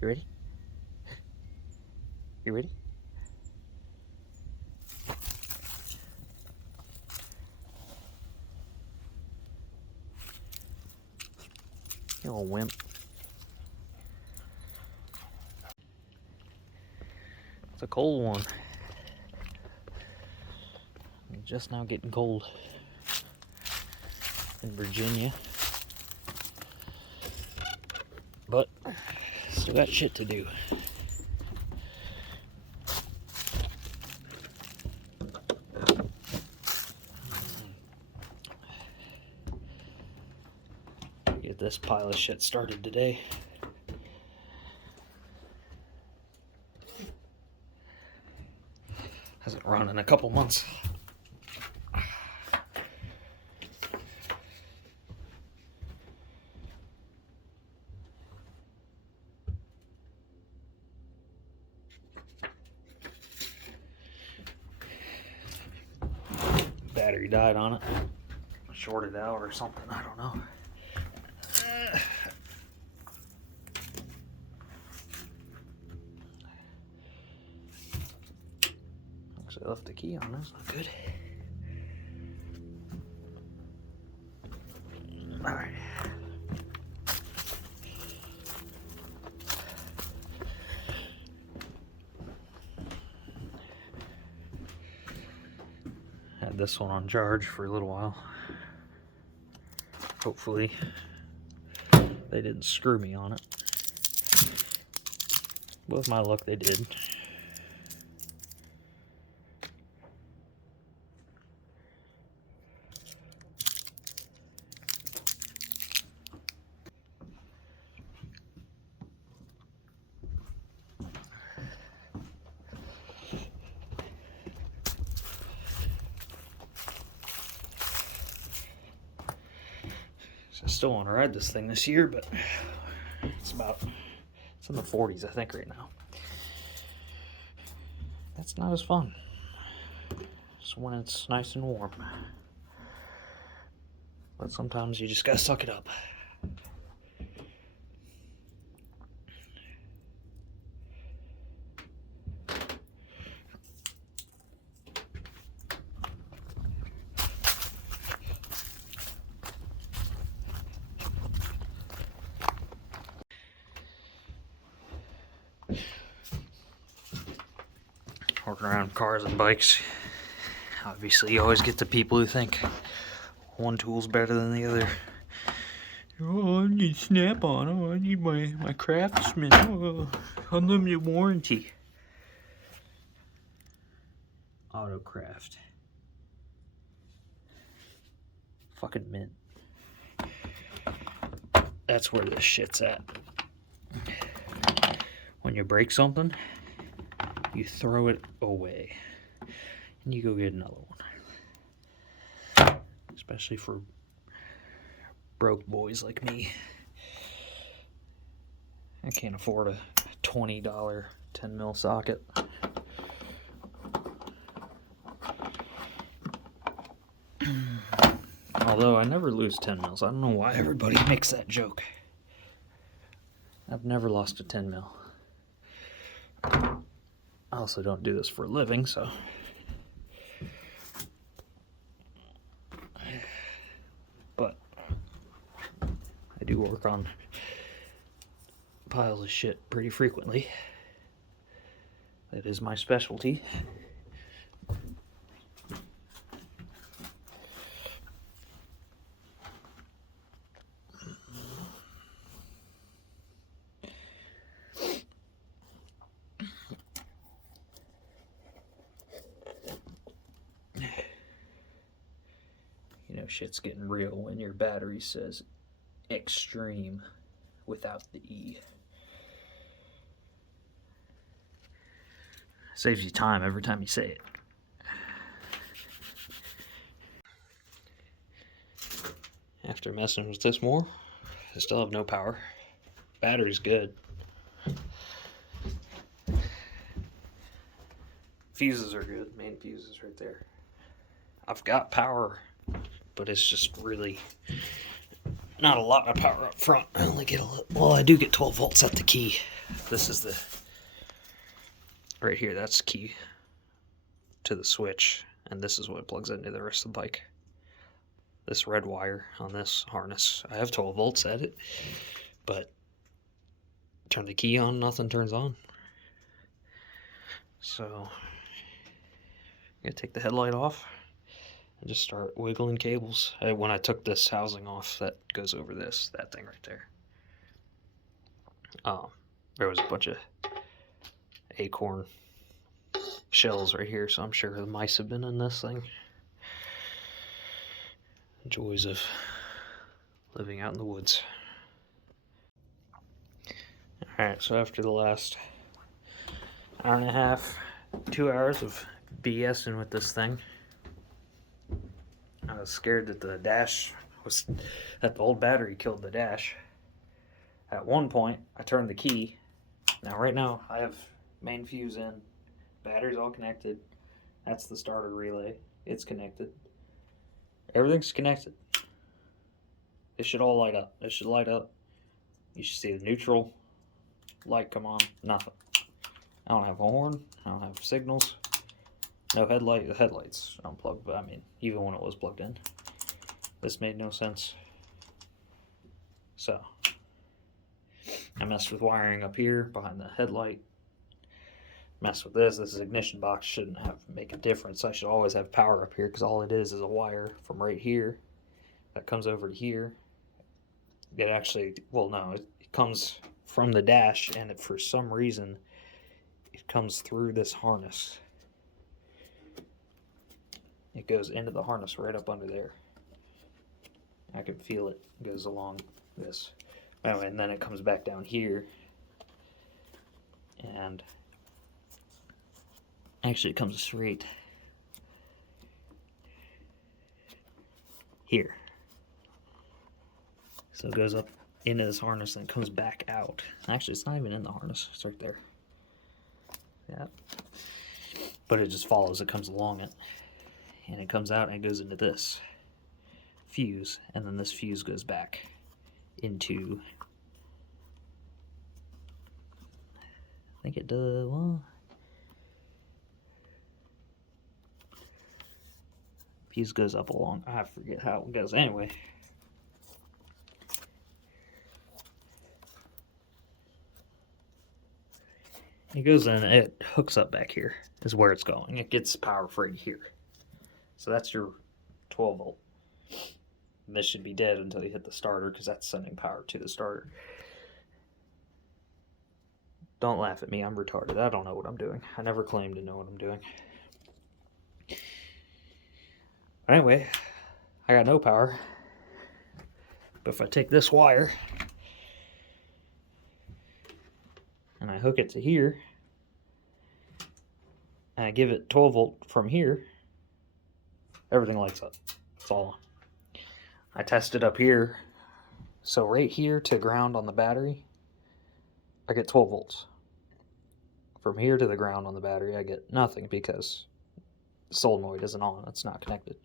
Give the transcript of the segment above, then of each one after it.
You ready? You ready? You little wimp. It's a cold one. It's just now getting cold in Virginia. But still got shit to do. Get this pile of shit started today. Hasn't run in a couple months. Battery died on it. Shorted out or something, I don't know. Actually left the key on, that's not good. Alright. Had this one on charge for a little while. Hopefully they didn't screw me on it. With my luck, they did. I still want to ride this thing this year, but it's in the 40s, I think, right now. That's not as fun. It's when it's nice and warm. But sometimes you just gotta suck it up. Working around cars and bikes, obviously you always get the people who think one tool's better than the other. Oh, I need Snap-on. Oh, I need my Craftsman. Oh, unlimited warranty. Autocraft. Fucking mint. That's where this shit's at. When you break something, you throw it away and you go get another one. Especially for broke boys like me. I can't afford a $20 10mm socket. Although I never lose 10mm. I don't know why everybody makes that joke. I've never lost a 10mm. I also don't do this for a living, so. But I do work on piles of shit pretty frequently. That is my specialty. You know, shit's getting real when your battery says extreme without the E. Saves you time every time you say it. After messing with this more, I still have no power. Battery's good. Fuses are good, main fuses right there. I've got power, but it's just really not a lot of power up front. I only get well, I do get 12 volts at the key, this is the, right here, that's key to the switch, and this is what plugs into the rest of the bike. This red wire on this harness, I have 12 volts at it, but turn the key on, nothing turns on. So I'm gonna take the headlight off and just start wiggling cables. When I took this housing off, that goes over that thing right there. There was a bunch of acorn shells right here, so I'm sure the mice have been in this thing. Joys of living out in the woods. Alright, so after the last hour and a half, 2 hours of BSing with this thing, I was scared that that the old battery killed the dash. At one point, I turned the key. Now right now, I have main fuse in, battery's all connected. That's the starter relay, it's connected. Everything's connected. It should all light up. It should light up. You should see the neutral light come on. Nothing. I don't have a horn. I don't have signals. No headlight. The headlight's unplugged, but I mean, even when it was plugged in, this made no sense. So I messed with wiring up here behind the headlight. Mess with this. This ignition box shouldn't make a difference. I should always have power up here because all it is a wire from right here that comes over to here. It actually, well, no, it comes from the dash, and for some reason it comes through this harness. It goes into the harness right up under there. I can feel it. It goes along this. Anyway, and then it comes back down here, and actually it comes straight here. So it goes up into this harness and it comes back out. Actually, it's not even in the harness. It's right there. Yeah. But it just follows. It comes along it. And it comes out and it goes into this fuse. And then this fuse goes back into... I think it does... Well... Fuse goes up along... I forget how it goes. Anyway... It goes in, it hooks up back here, is where it's going. It gets power right here. So that's your 12 volt. And this should be dead until you hit the starter, because that's sending power to the starter. Don't laugh at me, I'm retarded. I don't know what I'm doing. I never claimed to know what I'm doing. Anyway, I got no power. But if I take this wire and I hook it to here, and I give it 12 volt from here, everything lights up. It's all on. I tested up here, so right here to ground on the battery, I get 12 volts. From here to the ground on the battery, I get nothing because the solenoid isn't on, it's not connected.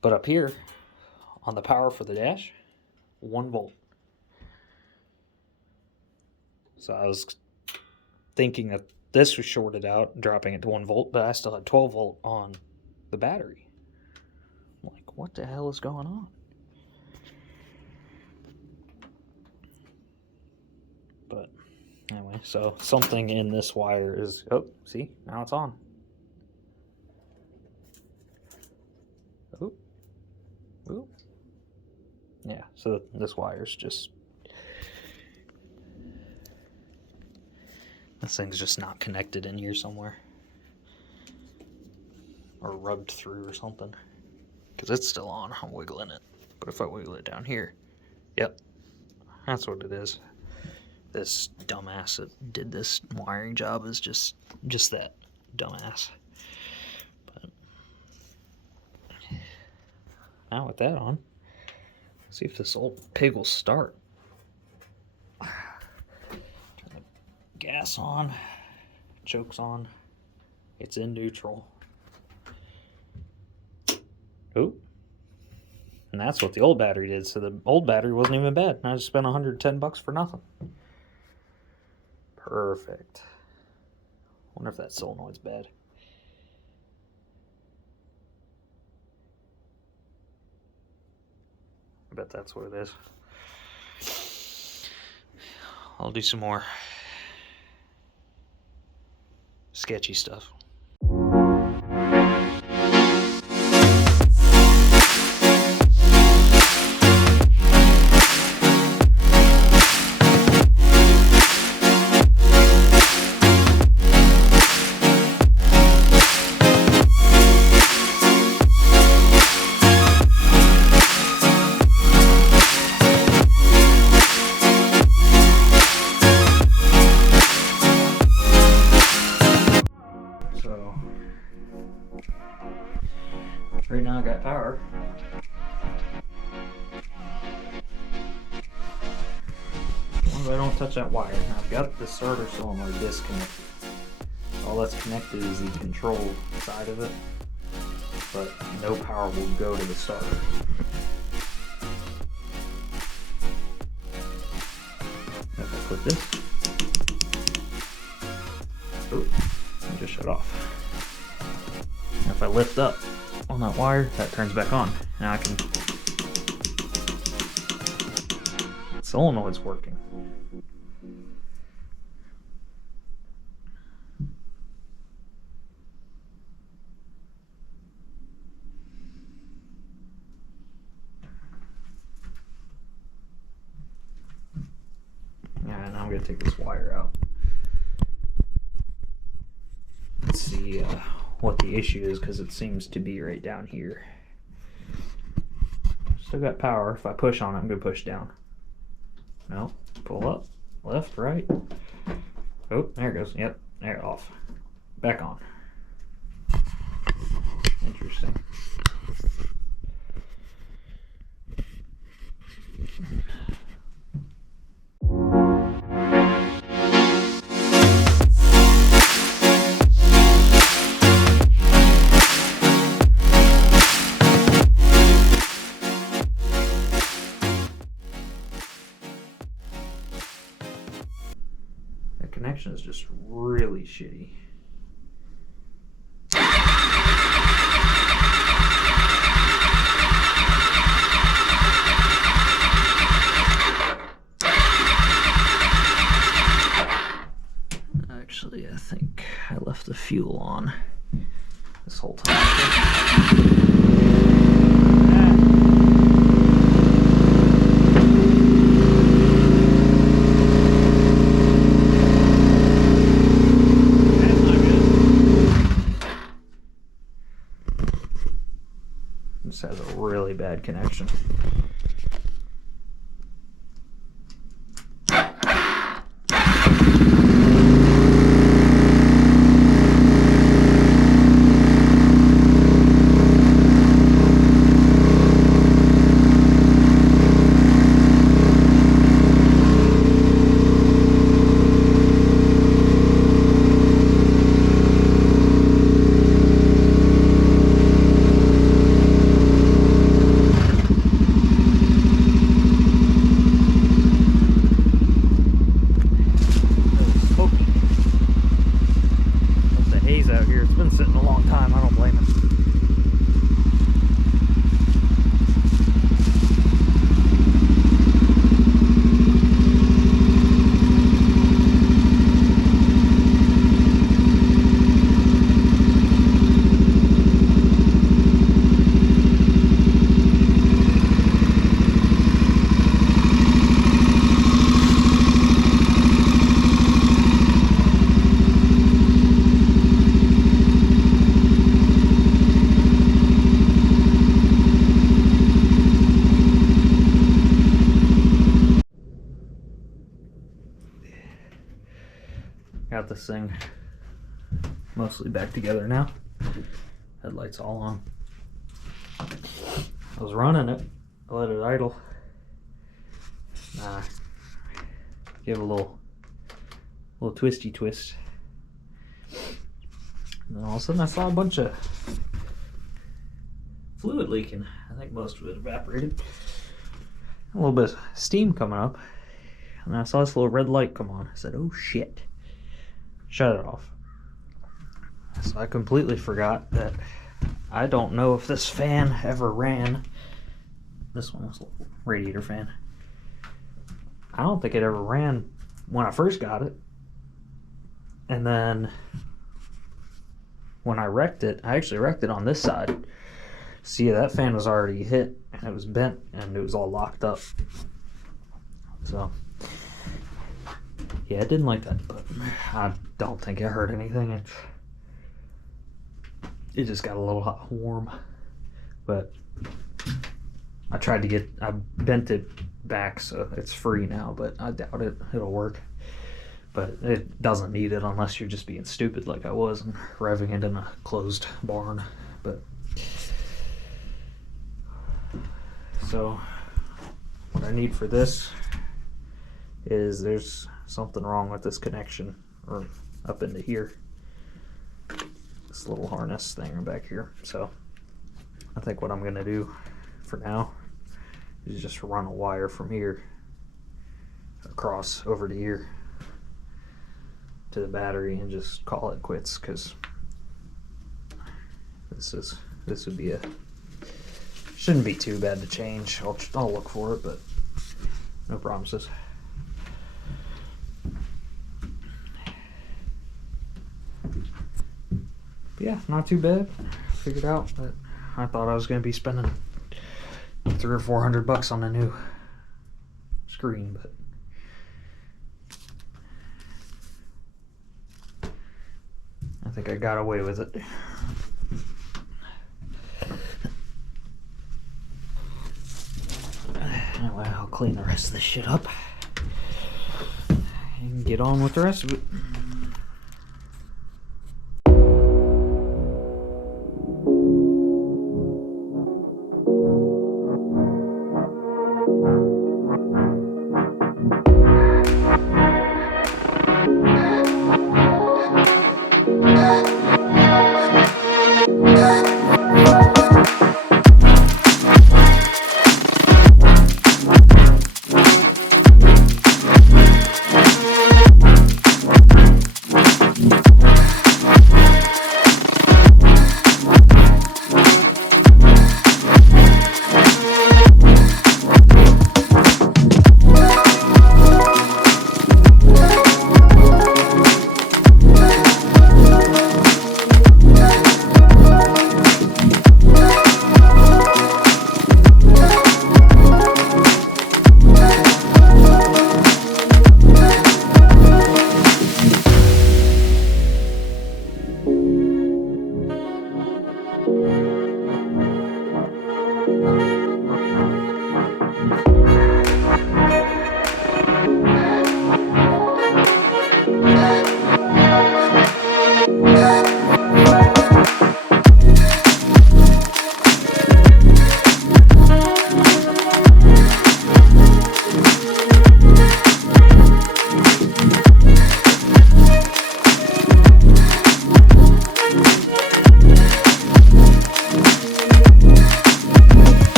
But up here, on the power for the dash, 1 volt. So I was thinking that this was shorted out, dropping it to 1 volt, but I still had 12 volt on the battery. I'm like, what the hell is going on? But anyway, so something in this wire is, oh, see, now it's on. Oh, oh. Yeah, so this wire's just, this thing's just not connected in here somewhere. Or rubbed through or something. Because it's still on, I'm wiggling it. But if I wiggle it down here, yep, that's what it is. This dumbass that did this wiring job is just that, dumbass. But now with that on, let's see if this old pig will start. Turn the gas on, choke's on, it's in neutral. Oh, and that's what the old battery did. So the old battery wasn't even bad. I just spent $110 for nothing. Perfect. Wonder if that solenoid's bad. I bet that's what it is. I'll do some more sketchy stuff. So, right now I got power. As long as I don't touch that wire. Now I've got the starter solenoid disconnected. All that's connected is the control side of it, but no power will go to the starter. If I click this, oh, it just shut off. Now if I lift up on that wire, that turns back on. Now I can. The solenoid's working. Yeah, now I'm gonna take this wire out. Let's see what the issue is, because it seems to be right down here. Still got power. If I push on it, I'm gonna push down. No, pull up, left, right. Oh, there it goes. Yep, there, off. Back on. Interesting. The connection is just really shitty. Actually, I think I left the fuel on this whole time. This has a really bad connection. Out here. It's been sitting a long time. I don't blame it. Got this thing mostly back together now. Headlights all on. I was running it. I let it idle. Give it a little twisty twist. And then all of a sudden I saw a bunch of fluid leaking. I think most of it evaporated. A little bit of steam coming up. And I saw this little red light come on. I said, oh shit. shut it off. So I completely forgot that I don't know if this fan ever ran. This one was a radiator fan. I don't think it ever ran when I first got it. And then when I wrecked it, I actually wrecked it on this side. See, that fan was already hit and it was bent and it was all locked up. So yeah, it didn't like that, but I don't think it hurt anything. It just got a little hot, warm. But I bent it back so it's free now, but I doubt it'll work. But it doesn't need it unless you're just being stupid like I was and revving it in a closed barn. But so what I need for this is there's something wrong with this connection or up into here, this little harness thing back here. So I think what I'm gonna do for now is just run a wire from here across over to here to the battery and just call it quits, because this would be shouldn't be too bad to change. I'll look for it, but no promises. Yeah, not too bad. Figured out that I thought I was going to be spending $300 or $400 on a new screen, but I think I got away with it. Anyway, I'll clean the rest of this shit up and get on with the rest of it.